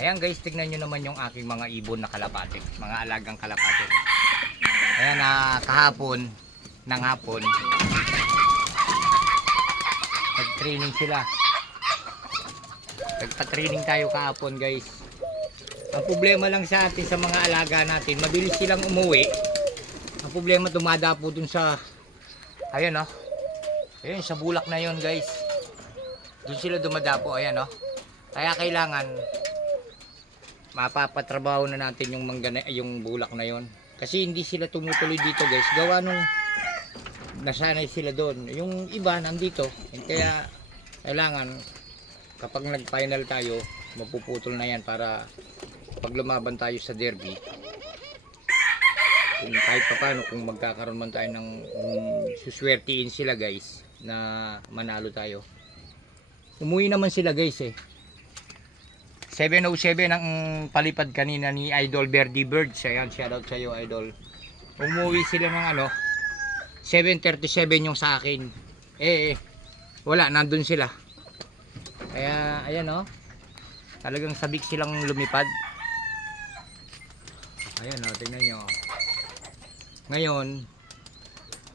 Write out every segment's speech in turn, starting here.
Ayan guys, tignan nyo naman yung aking mga ibon na kalapate, mga alagang kalapate. Ayan, kahapon ng hapon nag-training sila. Nagpa-training tayo kahapon guys. Ang problema lang sa atin sa mga alaga natin, mabilis silang umuwi. Ang problema, dumadapo dun sa, ayan oh, ayan sa bulak na yon guys. Dun sila dumadapo, ayan oh. Kaya kailangan mapapatrabaho na natin yung yung bulak na yon. Kasi hindi sila tumutuloy dito guys. Gawa nung nasanay sila doon. Yung iba nandito. Kaya kailangan kapag nag-final tayo, mapuputol na yan para pag lumaban tayo sa derby, kung kahit paano, kung magkakaroon man tayo ng suswertiin sila guys na manalo tayo. Umuwi naman sila guys eh. 7:07 ang palipad kanina ni Idol Birdie Birds. Ayan, shoutout sa iyo Idol. Umuwi sila ng 7:37 yung sa akin. Wala, nandun sila. Kaya ayan oh. Talagang sabik silang lumipad. Ayan oh, tingnan nyo. Ngayon,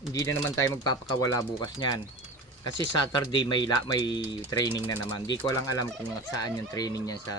hindi na naman tayo magpapakawala bukas niyan. Kasi Saturday may training na naman. Di ko lang alam kung saan yung training niya sa